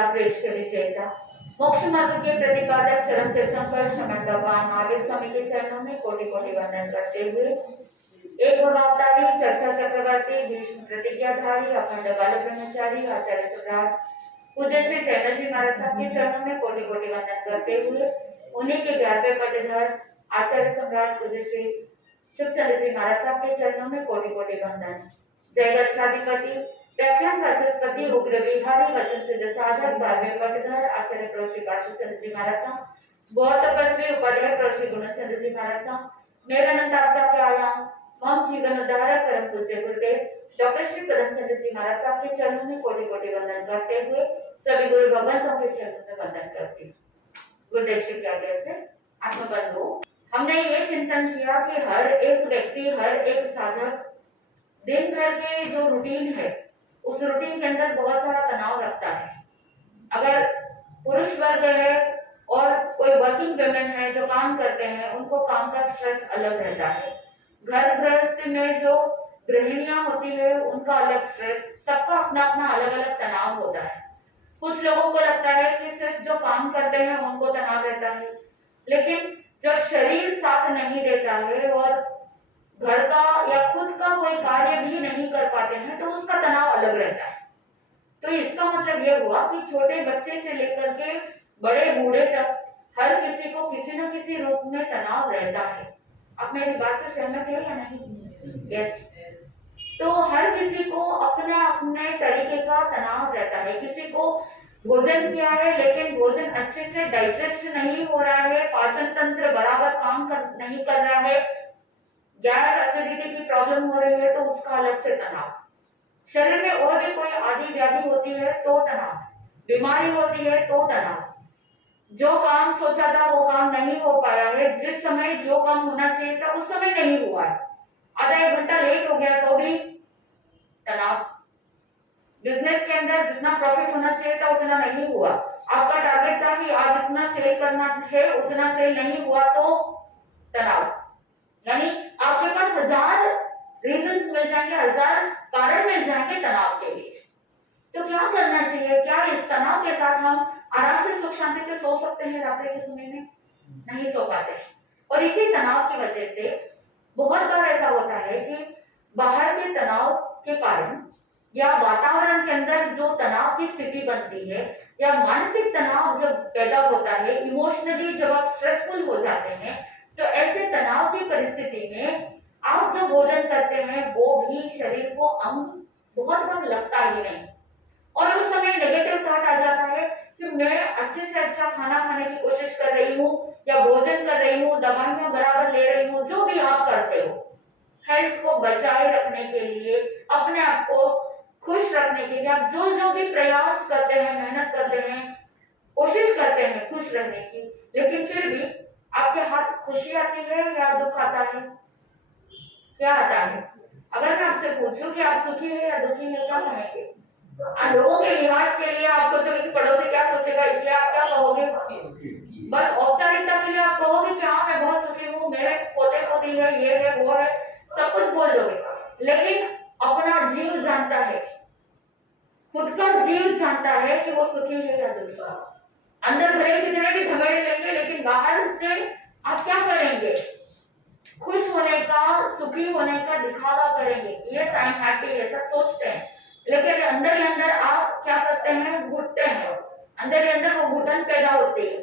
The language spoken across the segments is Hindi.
देश के विजेता मोक्ष मार्ग के प्रतिपादक चरम तीर्थंकर श्रीमद भगवान महावीर स्वामी के चरणों में कोटि कोटि वंदन करते हुए एक भगावतारी चर्चा चक्रवर्ती भीष्म प्रतिज्ञाधारी अखंड बाल ब्रह्मचारी आचार्य सम्राट पूज्य श्री जैन जी महाराज साहब के चरणों में कोटि कोटि वंदन करते हुए उन्हीं के 11वें पटधर आचार्य सम्राट पूज्य श्री शिवचंद्र जी महाराज साहब के चरणों में कोटि कोटि वंदन। जय गच्छाधिपति व्याख्यान वाचस्पति उग्र विहारी वचन सिद्ध साधक 12वें पटधर आचार्य प्रश्री काशीचंद्र जी महाराज साहब बहुत तपस्वी उपाध्याय प्रश्री गुणचंद्र जी महाराज साहब मेरा नंदावता के आयाम मम जीवन उद्धारक परम पूज्य गुरुदेव डॉक्टर श्री पदमचंद्र जी महाराज साहब के चरणों में कोटि कोटि वंदन करते हुए सभी गुरु भगवंतों के चरणों में वंदन करती हूँ। गुरुदेव श्री के आज्ञा से आत्मबंधु हमने ये चिंतन किया कि हर एक व्यक्ति हर एक साधक दिन भर के जो रूटीन है उस रूटीन के अंदर बहुत सारा तनाव रखता है। अगर पुरुष वर्ग है और कोई वर्किंग वुमेन है जो काम करते हैं उनको काम का स्ट्रेस अलग रहता है। घर गृहस्थी में जो गृहिणियां होती है उनका अलग स्ट्रेस, सबका अपना अपना अलग अलग तनाव होता है। कुछ लोगों को लगता है कि सिर्फ जो काम करते हैं उनको तनाव रहता है, लेकिन जब शरीर साथ नहीं देता है और घर का या खुद का कोई कार्य भी नहीं कर पाते हैं तो उसका तनाव अलग रहता है। तो इसका मतलब यह हुआ कि छोटे बच्चे से लेकर के बड़े बूढ़े तक हर किसी को किसी न किसी रूप में तनाव रहता है। आप मेरी बात से सहमत है या नहीं? यस। तो हर किसी को अपने अपने तरीके का तनाव रहता है। किसी को भोजन किया है लेकिन भोजन अच्छे से डाइजेस्ट नहीं हो रहा है, पाचन तंत्र बराबर नहीं कर रहा है, गैस एसिडिटी की प्रॉब्लम हो रही है तो उसका अलग से तनाव। शरीर में और भी कोई आदि व्याधि होती है तो तनाव, बीमारी होती है तो तनाव, जो काम सोचा था वो काम नहीं हो पाया है, जिस समय जो काम होना चाहिए था उस समय नहीं हुआ है, आधा एक घंटा लेट हो गया तो भी तनाव। बिजनेस के अंदर जितना प्रॉफिट होना चाहिए था उतना नहीं हुआ, आपका टारगेट था कि आज इतना सेल करना है, उतना सेल नहीं हुआ तो तनाव। यानी आपके पास 1000 रीजंस मिल जाएंगे, 1000 कारण मिल जाएंगे तनाव के लिए। तो क्या करना चाहिए? क्या इस तनाव के साथ हम आराम से सुख शांति से सो सकते हैं? रात्रि के समय में नहीं सो पाते हैं। और इसी तनाव की वजह से बहुत बार ऐसा होता है कि बाहर के तनाव के कारण या वातावरण के अंदर जो तनाव की स्थिति बनती है या मानसिक तनाव जब पैदा होता है, इमोशनली जब आप स्ट्रेसफुल हो जाते हैं, तो ऐसे तनाव की परिस्थिति में आप जो भोजन करते हैं वो भी शरीर को अंग बहुत बार लगता ही नहीं और उस समय नेगेटिव थॉट आ जाता है कि मैं अच्छे से अच्छा खाना खाने की कोशिश कर रही हूँ या भोजन कर रही हूँ, दवाइयां बराबर ले रही हूँ, जो भी आप करते हो हेल्थ को बचाए रखने के लिए, अपने आप को खुश रखने के लिए आप जो जो भी प्रयास करते हैं, मेहनत करते हैं, कोशिश करते हैं खुश रहने की, लेकिन फिर भी आपके हाथ खुशी आती है या दुख आता है? क्या आता है? अगर मैं आपसे पूछूं कि आप सुखी है या दुखी है, क्या कहेंगे? लोगों के लिहाज के लिए आप सोचोगे कि पड़ोसी क्या सोचेगा, इसलिए आप क्या कहोगे? बस औपचारिकता के लिए आप कहोगे कि हाँ मैं बहुत सुखी हूँ, मेरे पोते पोती है, ये है वो है, सब कुछ बोल दोगे, लेकिन अपना जीव जानता है, खुद का जीव जानता है कि वो सुखी है या दुखी। अंदर भले कितने भी झगड़े लेंगे लेकिन बाहर से आप क्या करेंगे? खुश होने का, सुखी होने का दिखावा करेंगे, यस आई एम हैप्पी, ऐसा सोचते हैं, लेकिन अंदर ही अंदर आप क्या करते हैं? घुटते हैं, अंदर ही अंदर वो घुटन पैदा होती है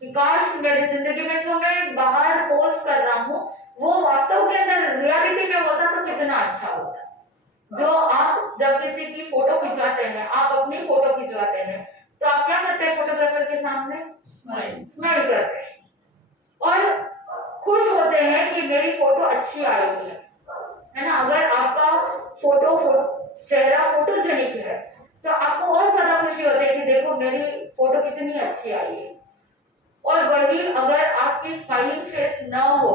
कि काश मेरी जिंदगी में जो मैं बाहर पोस्ट कर रहा हूँ वो वास्तव के अंदर रियलिटी में होता तो कितना अच्छा होता। जो आप जब किसी की फोटो खिंचवाते हैं, आप अपनी फोटो खिंचवाते हैं, तो आप क्या करते हैं? फोटोग्राफर के सामने स्माइल करते हैं और खुश होते हैं कि मेरी फोटो अच्छी आई है ना। अगर आपका चेहरा फोटोजेनिक है तो आपको और ज्यादा खुशी होती है कि देखो मेरी फोटो कितनी अच्छी आई है। और वही अगर आपकी स्माइलिंग फेस न हो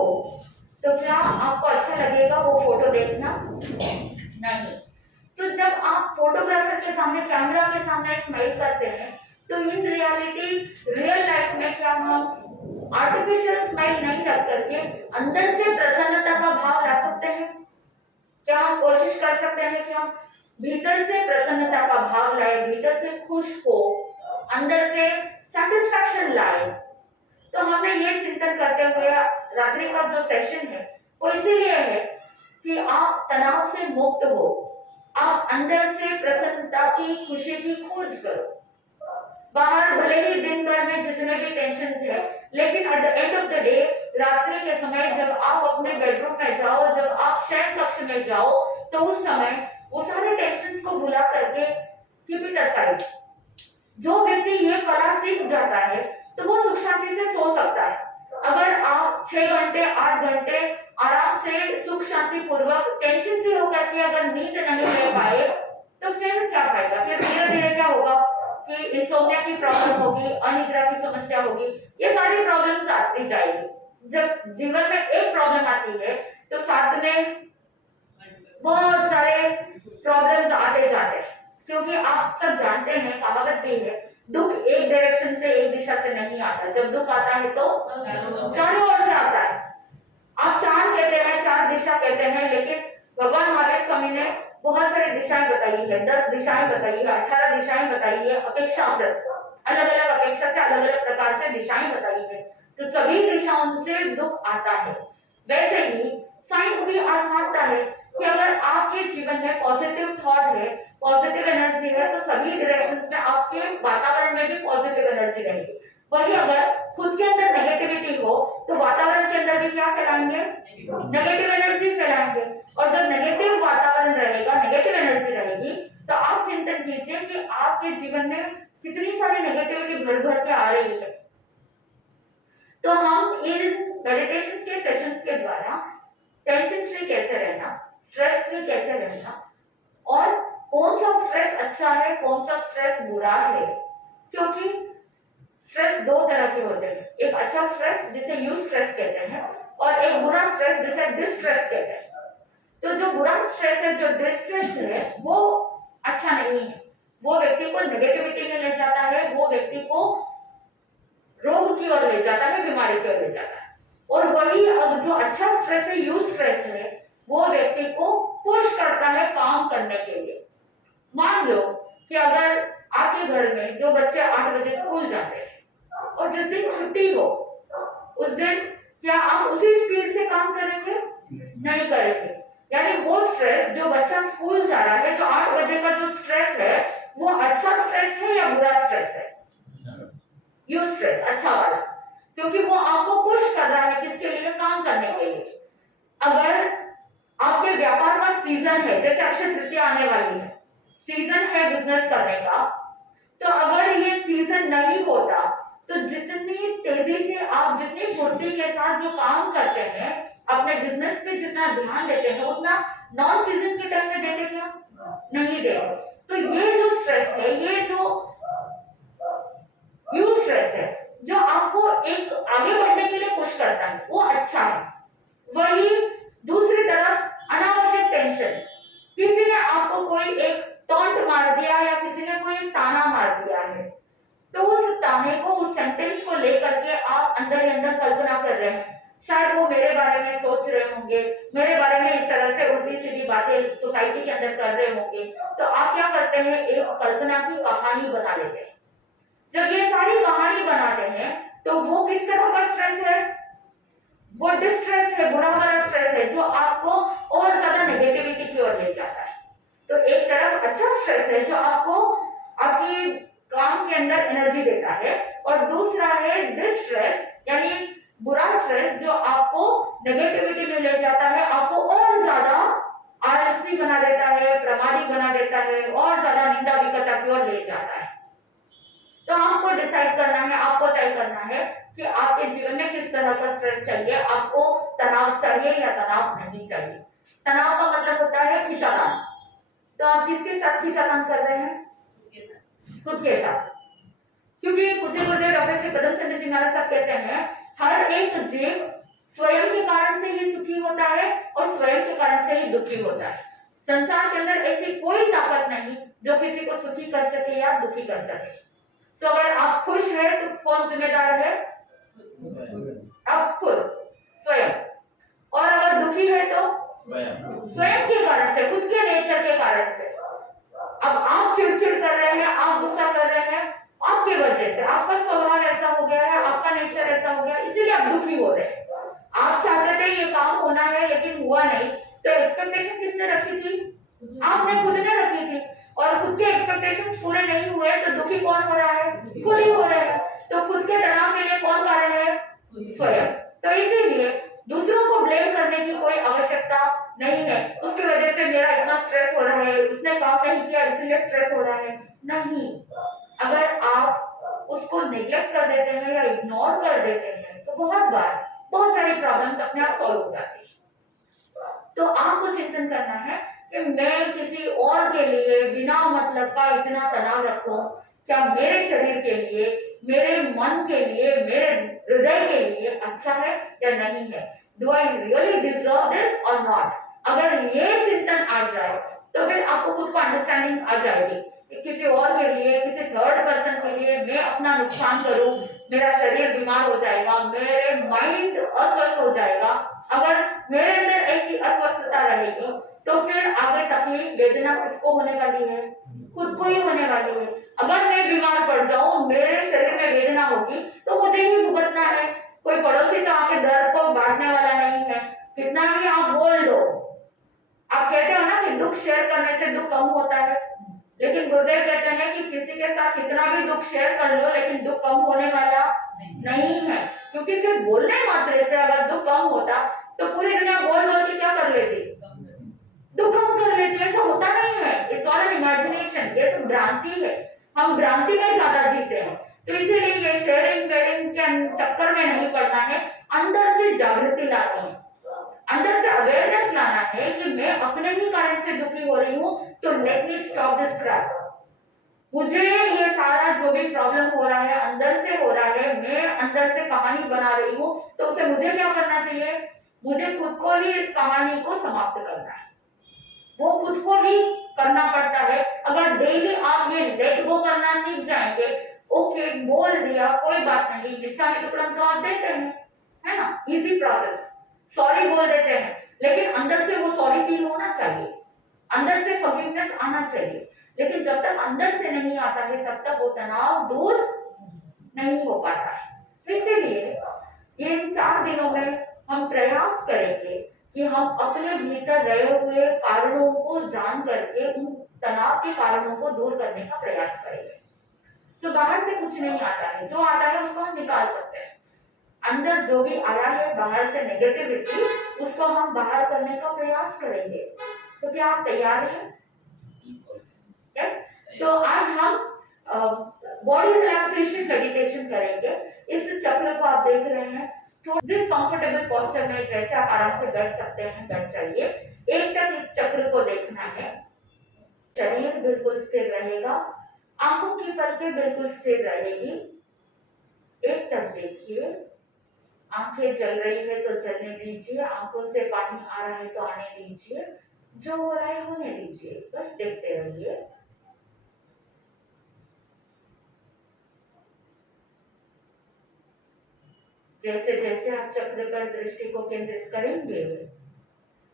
तो क्या आपको अच्छा लगेगा वो फोटो देखना? नहीं। तो जब आप फोटोग्राफर के सामने, कैमरा के सामने स्माइल करते हैं तो इन रियलिटी रियल लाइफ में क्या हम आर्टिफिशियल स्माइल नहीं रख करके अंदर से प्रसन्नता का भाव रख सकते हैं? क्या हम कोशिश कर सकते हैं कि हम भीतर से प्रसन्नता का भाव लाए, भीतर से खुश हो, अंदर से सेटिस्फैक्शन लाए। तो हमें ये चिंतन करते हुए रात्रि का जो सेशन है वो इसीलिए है कि आप तनाव से मुक्त हो, आप अंदर से प्रसन्नता की, खुशी की खोज करो। बाहर भले ही दिन भर में जितने भी टेंशन है, लेकिन at the end of the day रात्रि के समय जब आप अपने बेडरूम में जाओ, जब आप शयन कक्ष में जाओ, तो उस समय वो सारे टेंशन को भुला करके कीप इट असाइड। जो व्यक्ति ये कला सीख जाता है तो वो सुख शांति से सो सकता है। अगर आप 6 घंटे 8 घंटे आराम से सुख शांति पूर्वक टेंशन फ्री होकर के अगर नींद नहीं ले पाए तो फिर क्या फायदा? फिर धीरे धीरे क्या होगा कि इंसोम्निया की प्रॉब्लम होगी, अनिद्रा की समस्या होगी, ये सारी प्रॉब्लम्स आती जाएगी। जब जीवन में एक प्रॉब्लम आती है तो साथ में बहुत सारे प्रॉब्लम्स आते जाते हैं, क्योंकि आप सब जानते हैं, कहावत भी है, दुख एक डायरेक्शन से, एक दिशा से नहीं आता। जब दुख आता है तो चारों ओर से आता है। आप चार कहते हैं, चार दिशा कहते हैं, लेकिन भगवान महावीर स्वामी ने बहुत सारी दिशाएं बताई है, 10 दिशाएं बताई है, 18 दिशाएं बताई है, अपेक्षा अलग अलग अपेक्षा से अलग अलग प्रकार से दिशाएं बताई है। तो सभी दिशाओं से दुख आता है। वैसे ही साइंस भी आजमाता है कि अगर आपके जीवन में पॉजिटिव थॉट है, पॉजिटिव एनर्जी है, तो सभी डायरेक्शंस में आपके वातावरण में भी पॉजिटिव एनर्जी रहेगी। वही अगर खुद के अंदर नेगेटिविटी हो तो वातावरण के अंदर भी क्या फैलाएंगे? Negative energy फैलाएंगे। और जब नेगेटिव वातावरण रहेगा, नेगेटिव एनर्जी रहेगी, तो आप चिंतन कीजिए कि आपके जीवन में कितनी सारी नेगेटिविटी भर भर के आ रही है। तो हम इन मेडिटेशन के सेशंस के द्वारा टेंशन फ्री कैसे रहना, स्ट्रेस फ्री कैसे रहना, और कौन सा स्ट्रेस अच्छा है, कौन सा स्ट्रेस बुरा है। क्योंकि स्ट्रेस दो तरह के होते हैं, एक अच्छा स्ट्रेस जिसे यू स्ट्रेस कहते हैं, और एक बुरा स्ट्रेस जिसे डिस्ट्रेस कहते हैं। तो जो बुरा स्ट्रेस है, जो डिस्ट्रेस है, वो अच्छा नहीं है। वो व्यक्ति को नेगेटिविटी में ले जाता है, वो व्यक्ति को रोग की ओर ले जाता है, बीमारी की ओर ले जाता है। और वही अब जो अच्छा स्ट्रेस है, यू स्ट्रेस है, वो व्यक्ति को पुश करता है काम करने के लिए। मान लो कि अगर आपके घर में जो बच्चे 8 बजे स्कूल जाते हैं और जिस दिन छुट्टी हो उस दिन क्या आप उसी स्पीड से काम करेंगे? नहीं करेंगे। यानी वो स्ट्रेस जो बच्चा स्कूल जा रहा है, जो 8 बजे का जो स्ट्रेस है, वो अच्छा स्ट्रेस है या बुरा स्ट्रेस है? यू स्ट्रेस, अच्छा वाला, क्योंकि वो आपको पुश कर रहा है किसके लिए? काम करने के लिए। अगर आपके व्यापार का सीजन है, जैसे अक्षय तृतीया आने वाली है, सीजन है बिजनेस करने का, तो अगर ये सीजन नहीं होता तो जितनी तेजी से आप, जितनी फुर्ती के साथ जो काम करते हैं, अपने बिजनेस पे जितना ध्यान देते हैं, उतना नॉन सीजन के टाइम में देते क्या? नहीं देते। तो ये जो स्ट्रेस है, ये जो यू स्ट्रेस है, जो आपको एक आगे बढ़ने के लिए पुश करता है, वो अच्छा है। वही दूसरी तरफ अनावश्यक टेंशन, किसी ने आपको कोई एक टॉन्ट मार दिया या किसी ने कोई ताना मार दिया है, तो उस ताने को, उस सेंटेंस को लेकर के आप अंदर ही अंदर कल्पना कर रहे हैं, शायद वो मेरे बारे में सोच रहे होंगे, मेरे बारे में इस तरह से उल्टी सीधी बातें सोसाइटी के अंदर कर रहे होंगे। तो आप क्या करते हैं? एक कल्पना की कहानी बना लेते हैं। जब ये सारी कहानी बनाते हैं तो वो किस तरह का स्ट्रेस है? वो डिस्ट्रेस है, बुरा वाला स्ट्रेस है, जो आपको और ज्यादा नेगेटिविटी की ओर ले जाता है। तो एक तरफ अच्छा स्ट्रेस है जो आपको आपकी काम के अंदर एनर्जी देता है, और दूसरा है डिस्ट्रेस, यानी बुरा स्ट्रेस जो आपको नेगेटिविटी में ले जाता है, आपको और ज्यादा आलसी बना देता है, प्रमादी बना देता है, और ज्यादा निंदा विकता की ओर ले जाता है। तो आपको डिसाइड करना है, आपको तय करना है कि आपके जीवन में किस तरह का स्ट्रेस चाहिए। आपको तनाव चाहिए या तनाव नहीं चाहिए? तनाव का मतलब होता है खींचातान। तो आप किसके साथ खींचातान कर रहे हैं? खुद के साथ। क्योंकि पूज्य गुरुदेव डॉक्टर श्री पदम चंद्र जी महाराज साहब कहते हैं, हर एक जीव स्वयं के कारण से ही सुखी होता है और स्वयं के कारण से ही दुखी होता है। संसार के अंदर ऐसी कोई ताकत नहीं जो किसी को सुखी कर सके या दुखी कर सके। तो अगर आप खुश हैं तो कौन जिम्मेदार है? आप खुद, स्वयं। और अगर दुखी है तो स्वयं के कारण से, खुद के नेचर के कारण से। दुखी हो रहे हैं। आप चाहते थे ये काम होना है लेकिन हुआ नहीं, तो एक्सपेक्टेशन किसने रखी थी? आपने खुद ने रखी थी। और खुद के एक्सपेक्टेशन पूरे नहीं हुए तो दुखी कौन हो रहा है? खुद ही हो रहा है। तो खुद के तनाव के लिए कौन कारण है? स्वयं। तो इसीलिए दूसरों को ब्लेम करने की कोई आवश्यकता नहीं है। उसकी वजह से मेरा इतना स्ट्रेस हो रहा है, उसने काम नहीं किया इसलिए स्ट्रेस हो रहा है, नहीं। अगर आप उसको नेग्लेक्ट कर देते हैं या इग्नोर कर देते हैं तो बहुत सारी प्रॉब्लम्स अपने आप सॉल्व हो जाती है। तो आपको चिंतन करना है कि मैं किसी और के लिए बिना मतलब का इतना तनाव रखूं, क्या मेरे शरीर के लिए, मेरे मन के लिए, मेरे हृदय के लिए अच्छा है या नहीं है? Do I really deserve this और नॉट? अगर ये चिंतन आ जाए तो फिर आपको खुद को अंडरस्टैंडिंग आ जाएगी कि किसी और के लिए, किसी थर्ड पर्सन के लिए मैं अपना नुकसान करूं, मेरा शरीर बीमार हो जाएगा, मेरे माइंड अस्वस्थ हो जाएगा। अगर मेरे अंदर ऐसी अस्वस्थता रहेगी तो फिर आगे तकलीफ वेदना किसको होने वाली है? खुद को ही होने वाली है। अगर मैं बीमार पड़ जाऊं, मेरे शरीर में वेदना होगी तो मुझे ही भुगतना है। कोई पड़ोसी तो आके दर्द को बांटने वाला नहीं है। कितना भी आप बोल दो, आप कहते हो ना कि दुख शेयर करने से दुख कम होता है, लेकिन गुरुदेव कहते हैं कि किसी के साथ कितना भी दुख शेयर कर लो लेकिन दुख कम होने वाला नहीं है। क्योंकि फिर बोलने मात्र से अगर दुख कम होता तो पूरी दुनिया बोल बोल के क्या कर लेती? दुख कम कर लेती। ऐसा होता नहीं है। It's all N imagination. ये तो भ्रांति है। हम भ्रांति में ज्यादा जीते हैं। तो इसीलिए ये शेयरिंग वेयरिंग के चक्कर में नहीं पड़ना है। अंदर से जागृति लानी है, अंदर से अवेयरनेस लाना है कि मैं अपने ही कारण से दुखी हो रही हूँ, तो let me stop this trap. मुझे ये सारा जो भी प्रॉब्लम हो रहा है अंदर से हो रहा है, मैं अंदर से कहानी बना रही हूँ, तो उसे मुझे क्या करना चाहिए? मुझे खुद को ही इस कहानी को समाप्त करना है। वो खुद को ही करना पड़ता है। अगर डेली आप ये लेट गो करना सीख जाएंगे, ओके बोल दिया कोई बात नहीं, मिच्छामी दुक्कड़म तो आप देते हैं, है ना, इजी प्रोसेस, सॉरी बोल देते हैं, लेकिन अंदर से वो सॉरी फील होना चाहिए, अंदर से फॉरगिवनेस आना चाहिए। लेकिन जब तक अंदर से नहीं आता है तब तक वो तनाव दूर नहीं हो पाता है। इसीलिए इन 4 दिनों में हम प्रयास करेंगे कि हम अपने भीतर रहे हुए कारणों को जान करके उन तनाव के कारणों को दूर करने का प्रयास करेंगे। तो बाहर से कुछ नहीं आता है, जो आता है उसको हम निकाल सकते हैं। अंदर जो भी आया है बाहर से नेगेटिविटी, उसको हम बाहर करने का प्रयास करेंगे। तो क्या आप तैयार हैं? यस। तो आज हम बॉडी रिलैक्सेशन मेडिटेशन करेंगे। इस चक्र को आप देख रहे हैं, जिस कंफर्टेबल पोस्चर में जैसे आप आराम से बैठ सकते हैं बैठ जाइए। एक तक इस चक्र को देखना है। शरीर बिल्कुल स्थिर रहेगा, आंखों की पलकें बिल्कुल स्थिर रहेगी। एक तक देखिए, आंखें जल रही है तो जलने दीजिए, आंखों से पानी आ रहा है तो आने दीजिए, जो हो रहा है होने दीजिए, बस देखते रहिए। जैसे जैसे आप चक्र पर दृष्टि को केंद्रित करेंगे,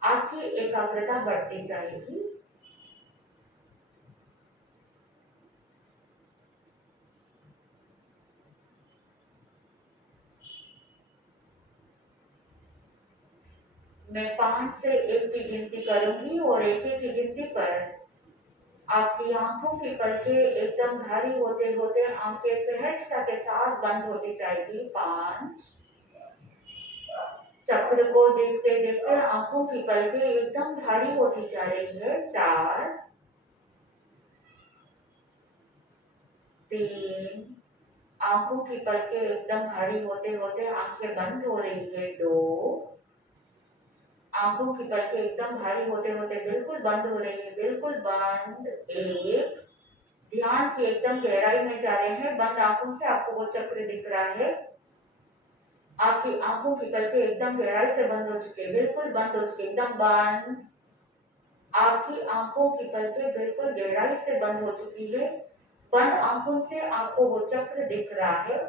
आपकी एकाग्रता बढ़ती जाएगी। मैं 5 से 1 की गिनती करूंगी और 1 की गिनती पर आपकी आंखों की पलकें एकदम भारी होते होते आंखें सहजता के साथ बंद होती जाएगी। 5। चक्र को देखते देखते आंखों की पलकें एकदम भारी होती जा रही है। 4, 3, आंखों की पलकें एकदम भारी होते होते आंखें बंद हो रही है। 2, आंखों की पलकें एकदम भारी होते होते बिल्कुल बंद हो रही है, बिल्कुल बंद। 1, ध्यान की एकदम गहराई में जा रहे हैं, बंद आंखों से आपको वो चक्र दिख रहा है। आपकी आंखों की पलकें एकदम गहराई से बंद हो चुकी है, बिल्कुल बंद हो चुकी है, एकदम बंद। आपकी आंखों की पलकें बिल्कुल गहराई से बंद हो चुकी है, बंद आंखों से आपको वो चक्र दिख रहा है।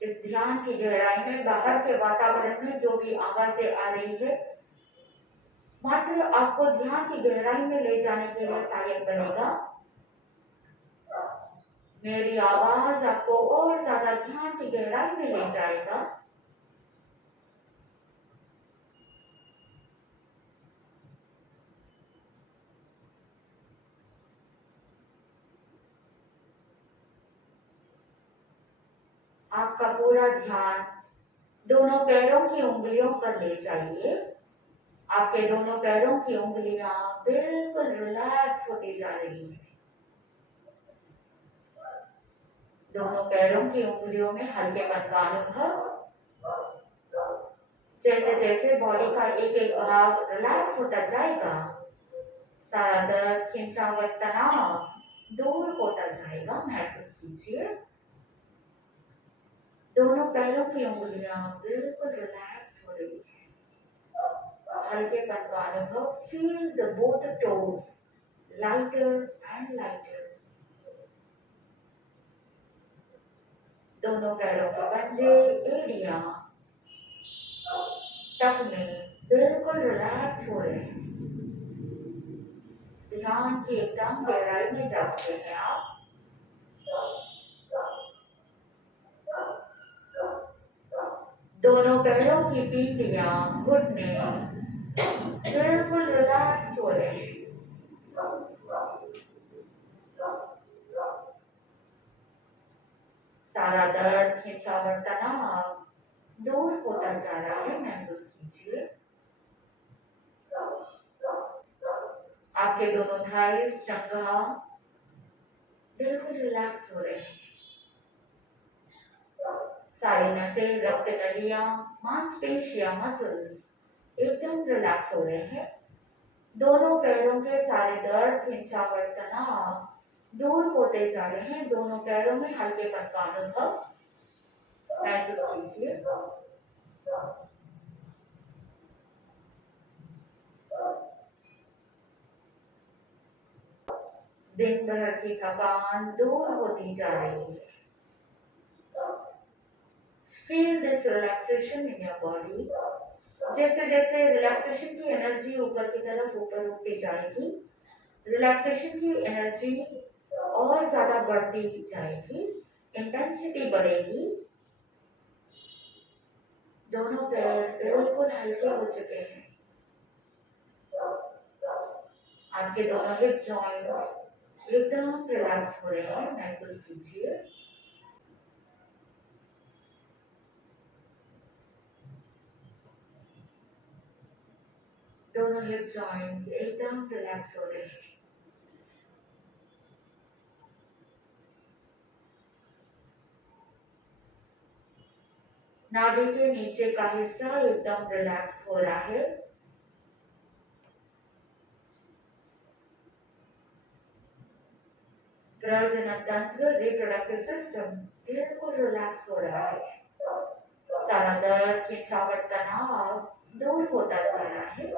इस ध्यान की गहराई में बाहर के वातावरण में जो भी आवाजें आ रही है, मात्र आपको ध्यान की गहराई में ले जाने के लिए सहायक बनेगा। मेरी आवाज आपको और ज्यादा ध्यान की गहराई में ले जाएगा। आपका पूरा ध्यान दोनों पैरों की उंगलियों पर ले जाइए। आपके दोनों पैरों की उंगलियां बिल्कुल रिलैक्स होती जा रही हैं। दोनों पैरों की उंगलियों में हल्केपन का अनुभव। जैसे जैसे बॉडी का एक एक भाग रिलैक्स होता जाएगा, सारा दर्द, खिंचावट, तनाव दूर होता जाएगा। महसूस कीजिए दोनों पैरों की उंगलियां बिल्कुल रिलैक्स हो रही है। हल्केपन का अनुभव। Feel the both toes lighter and lighter. दोनों पैरों के पंजे, एड़ियां, टखने बिल्कुल रिलैक्स हो रहे हैं। ध्यान की एकदम गहराई में जा चुके हैं आप। दोनों पैरों की पीढ़ियां, घुटने बिल्कुल रिलैक्स हो रहे हैं। सारा दर्द, खिंचावट, तनाव दूर होता जा रहा है। महसूस कीजिए आपके दोनों थाइस, जंघा बिल्कुल रिलैक्स हो रहे हैं। सारी नसें, रक्त नलियां, मांसपेशियां, मसल्स एकदम रिलैक्स हो रहे हैं। दोनों पैरों के सारे दर्द, खिंचावट, तनाव दूर होते जा रहे हैं। दोनों पैरों में हल्केपन का अनुभव महसूस कीजिए। दिन भर की थकान दूर होती जा रही है। Feel this relaxation in your body. जैसे जैसे रिलैक्सेशन की एनर्जी ऊपर की तरफ ऊपर उठती जाएगी, रिलैक्सेशन की एनर्जी और ज्यादा बढ़ती जाएगी, इंटेंसिटी बढ़ेगी। दोनों पैर बिल्कुल हल्के हो चुके हैं। आपके दोनों हिप जॉइंट्स एकदम रिलैक्स हो रहे हैं। महसूस कीजिए दोनों हिप जॉइंट्स एकदम रिलैक्स हो रहे हैं। नाभि के नीचे का हिस्सा एकदम रिलैक्स हो रहा है। प्रजनन तंत्र, रिप्रोडक्टिव सिस्टम बिल्कुल रिलैक्स हो रहा है। सारा दर्द, खिंचावट, तनाव दूर होता जा रहा है।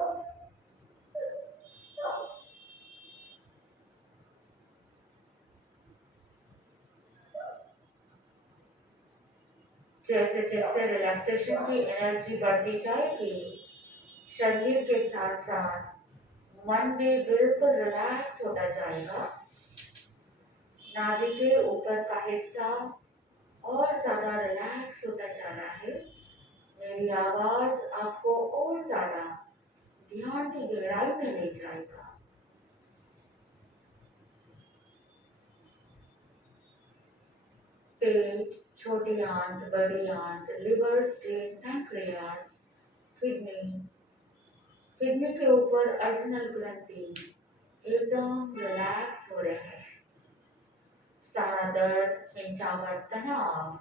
जैसे जैसे रिलैक्सेशन की एनर्जी बढ़ती जाएगी, शरीर के साथ साथ मन भी बिल्कुल रिलैक्स होता जाएगा। नाभि के ऊपर का हिस्सा और ज्यादा रिलैक्स होता जा रहा है। मेरी आवाज आपको और ज्यादा ध्यान की गहराई में ले जाएगा। पेट, छोटी आंत, बड़ी आंत, liver, spleen, pancreas, kidney, kidney के ऊपर अड्रिनल ग्रंथि एकदम रिलैक्स हो रहे हैं। सारा दर्द, खिंचावट, तनाव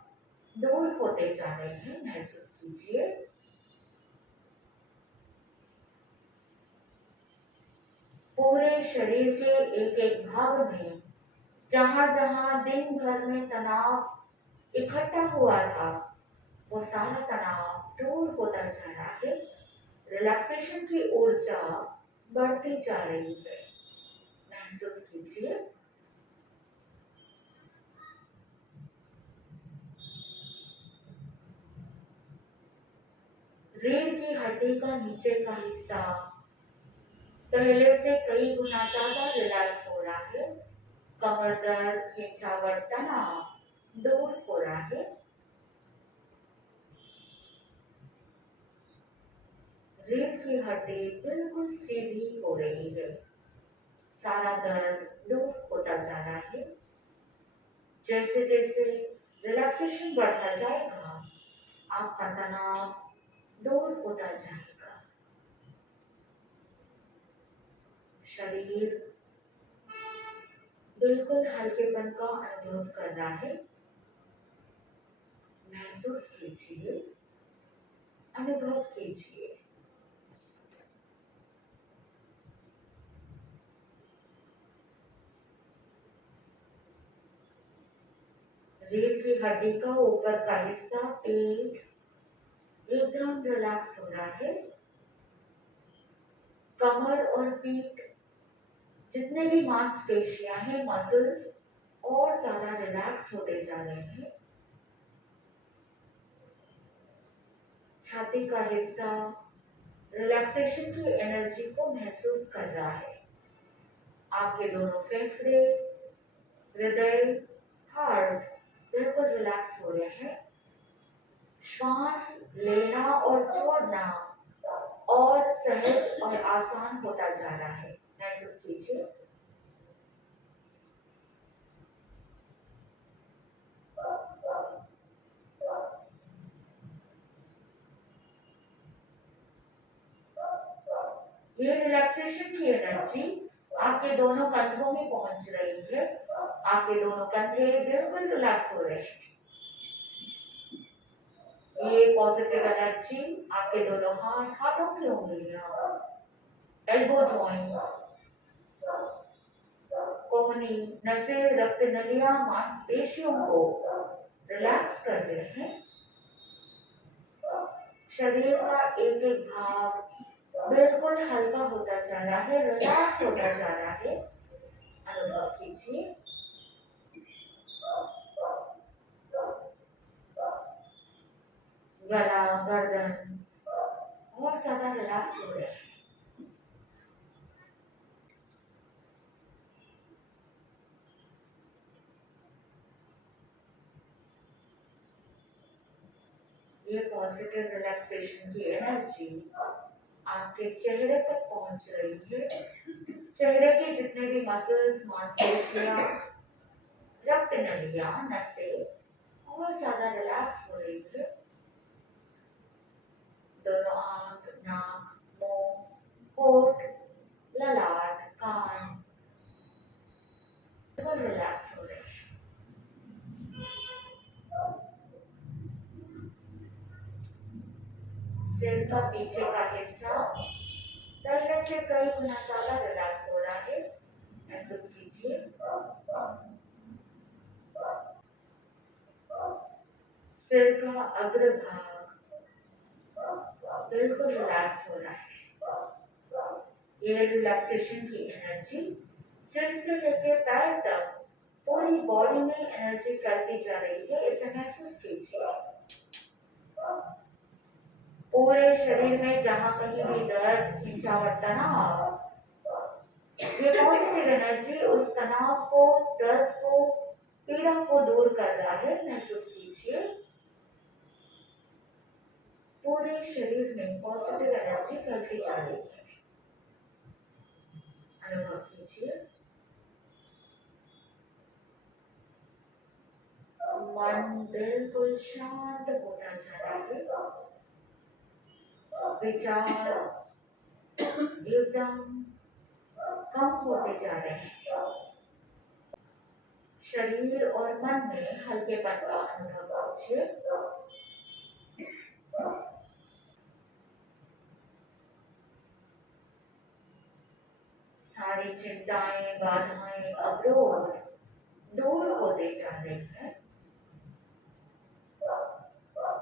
दूर होते जा रहे हैं। महसूस कीजिए पूरे शरीर के एक एक भाग में जहां जहां दिन भर में तनाव इकट्ठा हुआ था, वो सारा तनाव दूर होता जा रहा है। रिलैक्सेशन की ऊर्जा बढ़ती जा रही है। महसूस कीजिए रीढ़ की हड्डी का नीचे का हिस्सा पहले से कई गुना ज्यादा रिलैक्स हो रहा है। कमर दर्द, खिंचावट, तनाव दूर हो रहा है। रीढ़ की हड्डी बिल्कुल सीधी हो रही है। सारा दर्द दूर होता जा रहा है। जैसे जैसे रिलैक्सेशन बढ़ता जाएगा, आपका तनाव दूर होता जाएगा। शरीर बिल्कुल हल्केपन का अनुभव कर रहा है। महसूस कीजिए, अनुभव कीजिए। रीढ़ की हड्डी का ऊपर का हिस्सा, पेट एकदम रिलैक्स हो रहा है। कमर और पीठ जितने भी मांसपेशियां हैं, मसल्स और ज्यादा रिलैक्स होते जा रहे हैं। छाती का हिस्सा रिलैक्सेशन की एनर्जी को महसूस कर रहा है। आपके दोनों फेफड़े, हृदय, हार्ट बिल्कुल रिलैक्स हो रहे हैं। श्वास लेना और छोड़ना और सहज और आसान होता जा रहा है। महसूस कीजिए। ये रिलैक्सेशन की एनर्जी आपके दोनों कंधों में पहुंच रही है। आपके दोनों कंधे बिल्कुल रिलैक्स हो रहे हैं। ये पॉजिटिव एनर्जी आपके दोनों हाथों की उंगलियां, एल्बो जॉइंट, कोहनी, नसें, रक्त नलियां, मांसपेशियों को रिलैक्स कर रहे हैं। शरीर का एक एक भाग बिल्कुल हल्का होता जा रहा है, रिलैक्स होता जा रहा है। अनुभव कीजिए। गला, गर्दन और ज्यादा रिलैक्स हो रहे हैं। ये पॉजिटिव रिलैक्सेशन की एनर्जी आपके चेहरे तक पहुंच रही है। चेहरे के जितने भी मसल्स, मांसपेशियां, रक्त नलियां, नसें और ज्यादा रिलैक्स हो रही है। दोनों आंख, नाक, मुंह, होठ, ललाट, कान बिल्कुल रिलैक्स हो रहे हैं। सिर का पीछे का हिस्सा पहले से कई गुना ज्यादा रिलैक्स हो रहा है। महसूस कीजिए। सिर का अग्रभाग बिल्कुल रिलैक्स हो रहा है। ये रिलैक्सेशन की एनर्जी सिर से लेकर पैर तक पूरी बॉडी में एनर्जी फैलती जा रही है। इसे महसूस कीजिए। पूरे शरीर में जहां कहीं भी दर्द, खिंचावट, तनाव, ये पॉजिटिव एनर्जी उस तनाव को, दर्द को, पीड़ा को दूर कर रहा है। महसूस कीजिए। पूरे शरीर में पॉजिटिव एनर्जी फैलती जा रही है। अनुभव कीजिए। मन बिल्कुल शांत होता जा रहा है। विचार एकदम कम होते जा रहे हैं। शरीर और मन में हल्केपन का अनुभव कीजिए। सारी चिंताएं, बाधाएं, अवरोध दूर होते जा रहे हैं।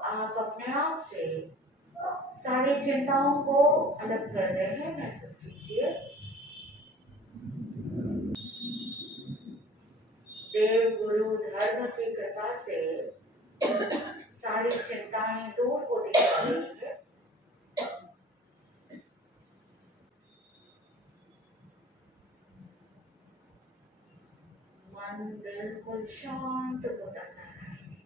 आप अपने आप से सारी चिंताओं को अलग कर रहे हैं। महसूस कीजिए। देव गुरु धर्म की कृपा से सारी चिंताएं दूर होती जा रही है। मन बिल्कुल शांत होता जा रहा है।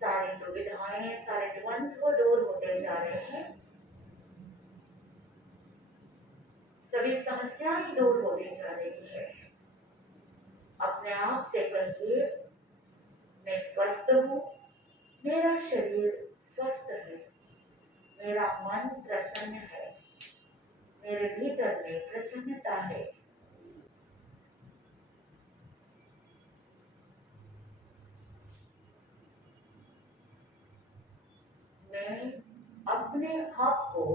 सारी दुविधाएं, सारे द्वंद्व दूर होते जा रहे हैं। सभी समस्याएं दूर होती जा रही है। अपने आप से कहिए, मैं स्वस्थ हूँ, मेरा शरीर स्वस्थ है, मेरा मन प्रसन्न है, मेरे भीतर में प्रसन्नता है। मैं अपने आप को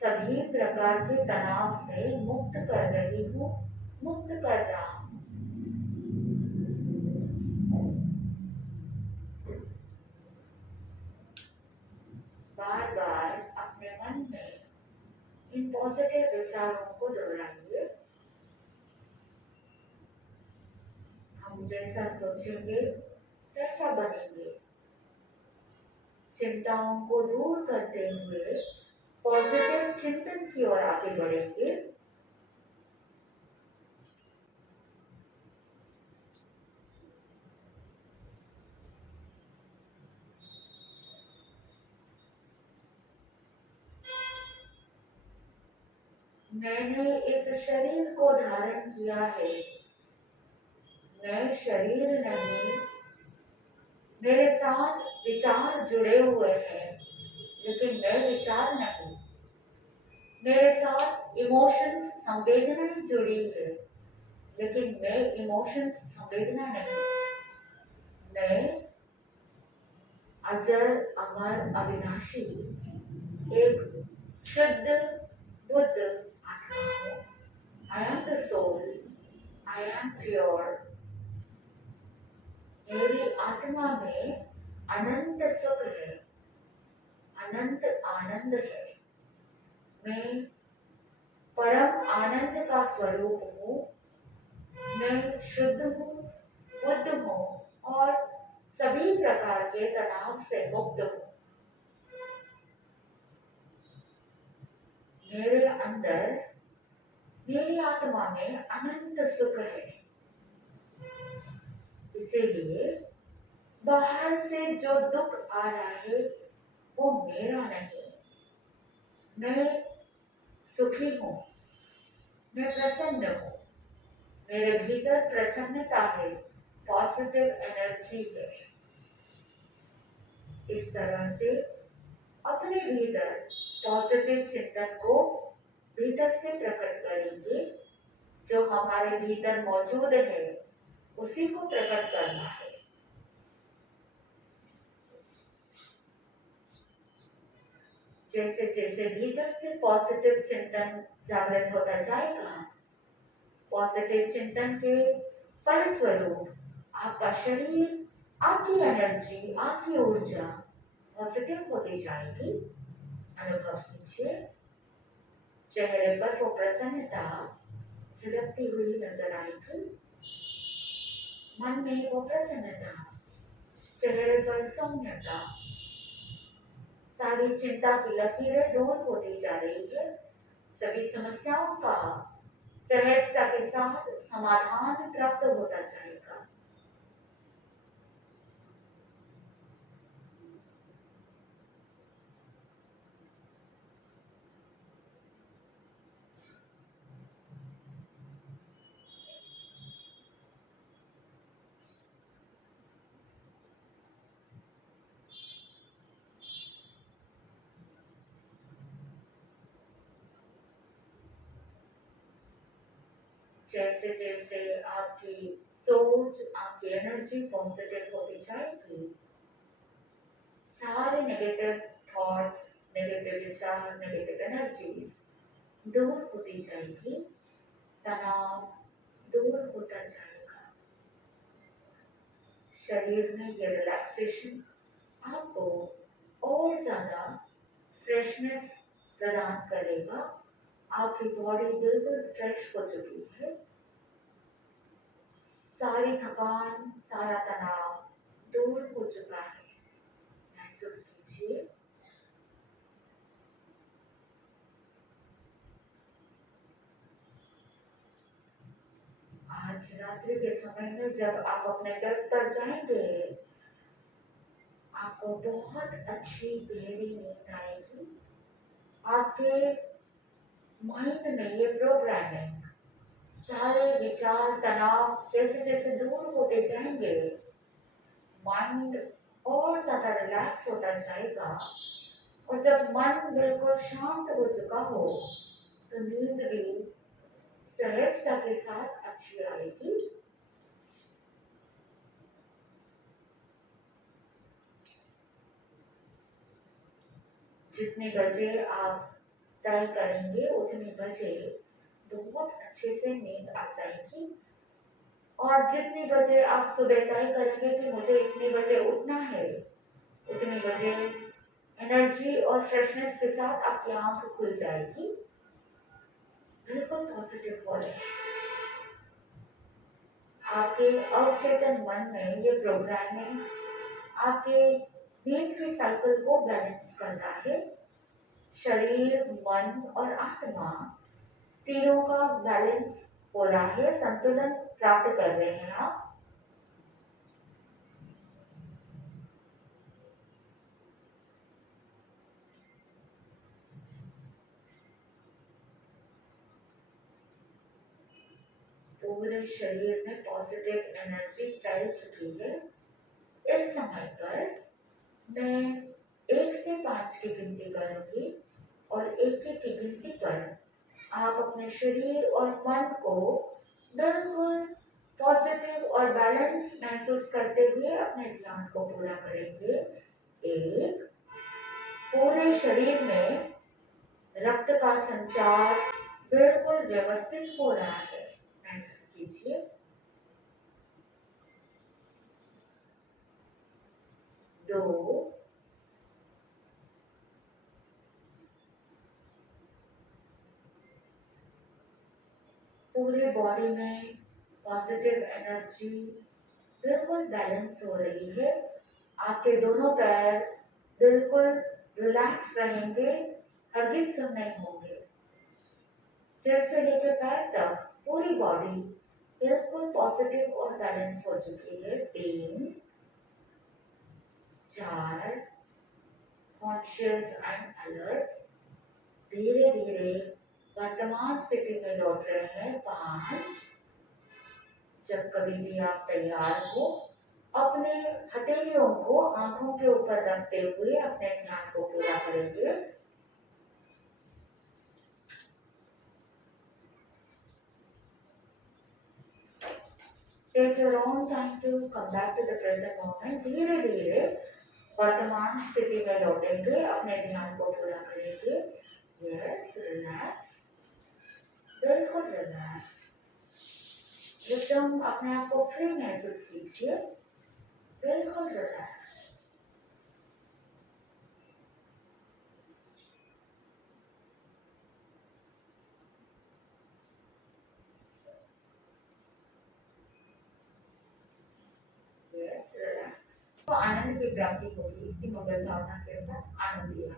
सभी प्रकार के तनाव से मुक्त कर रही हूँ, मुक्त कर रहा हूँ। बार बार अपने मन में इन पॉजिटिव विचारों को दोहराइए। हम जैसा सोचेंगे वैसा बनेंगे। चिंताओं को दूर करते हुए पॉजिटिव चिंतन की ओर आगे बढ़ेंगे। मैंने इस शरीर को धारण किया है, मैं शरीर नहीं। मेरे साथ विचार जुड़े हुए हैं, लेकिन मैं विचार नहीं। मेरे साथ इमोशंस, संवेदनाएं जुड़ी है, लेकिन मैं इमोशंस, संवेदना नहीं। मैं अजर, अमर, अविनाशी एक शुद्ध बुद्ध आत्मा हूँ। I am the soul, I am pure। मेरी आत्मा में अनंत सुख है, अनंत आनंद है। मैं परम आनंद का स्वरूप हूँ। मैं शुद्ध हूँ, बुद्ध हूँ और सभी प्रकार के तनाव से मुक्त हूँ। मेरे अंदर, मेरी आत्मा में अनंत सुख है। इसीलिए बाहर से जो दुख आ रहा है वो मेरा नहीं। मैं सुखी हूँ, मैं प्रसन्न हूँ। मेरे भीतर प्रसन्नता है, पॉजिटिव एनर्जी है। इस तरह से अपने भीतर पॉजिटिव चिंतन को भीतर से प्रकट करेंगे। जो हमारे भीतर मौजूद है उसी को प्रकट करना है। जैसे जैसे भीतर से पॉजिटिव चिंतन जागृत होता जाएगा, पॉजिटिव चिंतन के फलस्वरूप आपका शरीर, आपकी एनर्जी, आपकी ऊर्जा पॉजिटिव होती जाएगी। अनुभव कीजिए, चेहरे पर वो प्रसन्नता झलकती हुई नजर आएगी। मन में वो प्रसन्नता, चेहरे पर सौम्यता, सारी चिंता की लकीरें दूर होती जा रही है। सभी समस्याओं का सहजता के साथ समाधान प्राप्त होता जाएगा। जैसे जैसे आपकी सोच, आपकी एनर्जी पॉजिटिव होती जाएगी, सारे नेगेटिव थॉट्स, नेगेटिव विचार, नेगेटिव एनर्जी दूर होती जाएगी। तनाव दूर होता जाएगा। शरीर में ये रिलैक्सेशन आपको और ज्यादा फ्रेशनेस प्रदान करेगा। आपकी बॉडी बिल्कुल फ्रेश हो चुकी है। सारी थकान, सारा तनाव दूर हो चुका है। महसूस कीजिए। रात्रि के समय में जब आप अपने बेड पर जाएंगे, आपको बहुत अच्छी गहरी नींद आएगी। आपके माइंड में ये प्रोग्रामिंग, सारे विचार तनाव जैसे जैसे दूर होते जाएंगे, माइंड और ज्यादा रिलैक्स होता जाएगा। और जब मन बिल्कुल शांत हो चुका हो तो नींद भी सहजता के साथ अच्छी आएगी। जितने बजे आप तय करेंगे उतने बजे बहुत अच्छे से नींद आ जाएगी। और जितनी बजे आप सुबह तय करेंगे कि मुझे इतनी बजे उठना है, उतनी बजे एनर्जी और फ्रेशनेस के साथ आपकी आंख खुल जाएगी। बिल्कुल पॉजिटिव हो रहे हैं। आपके अवचेतन मन में ये प्रोग्रामिंग आपके नींद के साइकिल को बैलेंस करता है। शरीर, मन और आत्मा तीनों का बैलेंस हो रहा है, संतुलन प्राप्त कर रहे हैं आप। पूरे शरीर में पॉजिटिव एनर्जी फैल चुकी है। इस समय पर मैं 1 से 5 की गिनती करूंगी और 1 की गिनती पर आप अपने शरीर और मन को बिल्कुल पॉजिटिव और बैलेंस महसूस करते हुए अपने ध्यान को पूरा करेंगे। 1, पूरे शरीर में रक्त का संचार बिल्कुल व्यवस्थित हो रहा है, महसूस कीजिए। 2, पूरे बॉडी में पॉजिटिव एनर्जी बिल्कुल बैलेंस हो रही है। आपके दोनों पैर बिल्कुल रिलैक्स रहेंगे, हरगिज सुन नहीं होंगे। सिर से लेकर पैर तक पूरी बॉडी बिल्कुल पॉजिटिव और बैलेंस हो चुकी है। 3, 4, कॉन्शियस एंड अलर्ट, धीरे धीरे वर्तमान स्थिति में लौट रहे हैं। 5, जब कभी भी आप तैयार हो, अपने हथेलियों को आंखों के ऊपर रखते हुए अपने ध्यान को पूरा करेंगे। Take your own time to come back to the present moment. धीरे धीरे वर्तमान स्थिति में लौटेंगे, अपने ध्यान को पूरा करेंगे। Yes, relax, बिल्कुल रिलैक्स। एकदम अपने आप को फ्री महसूस कीजिए, बिल्कुल रिलैक्स। तो आनंद की प्राप्ति होगी। इसी मंगल भावना के साथ आनंद लिया।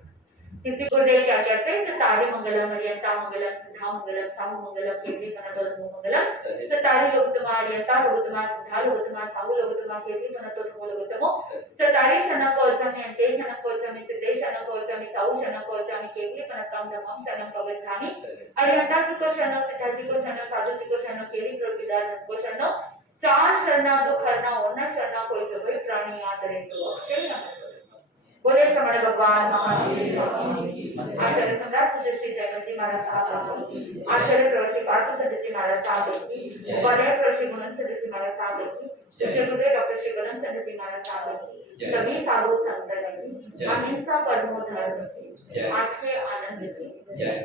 किसी को देख क्या कहते हैं? चतारी मंगलम, हरियंता मंगलम, सिद्धा मंगलम, साहु मंगलम, केवली कनतोधमो मंगलम। चतारी लोगतमा, हरियंता लोगतमा, सिद्धा लोगतमा, साहु लोगतमा, केवली कनतोधमो लोगतमो। चतारी शनम कवचमि, अंते शनम कवचमि, सिद्धे शनम कवचमि, साहु शनम कवचमि, केवली कनतम धम्मम शनम कवचामि। हरियंता जी को शरणो, सिद्धा जी को शरणो, साधु जी को शरणो, केवली प्रभुदास को शरणो। 4 शरणा दो खरना और न शरणा कोई प्रभु प्राणी आदरे तो अक्षय न। बोले श्रवण भगवान आचार्य सम्राट श्री जयपति महाराज साहब की, आचार्य प्रवशी पार्श्व सदस्य महाराज साहब की, उपाध्याय प्रवशी गुणन सदस्य महाराज साहब की, गुरुदेव डॉक्टर श्री गगन सदस्य महाराज साहब की, सभी साधु संतों की, अहिंसा परमो धर्म की, आज के आनंद की जय।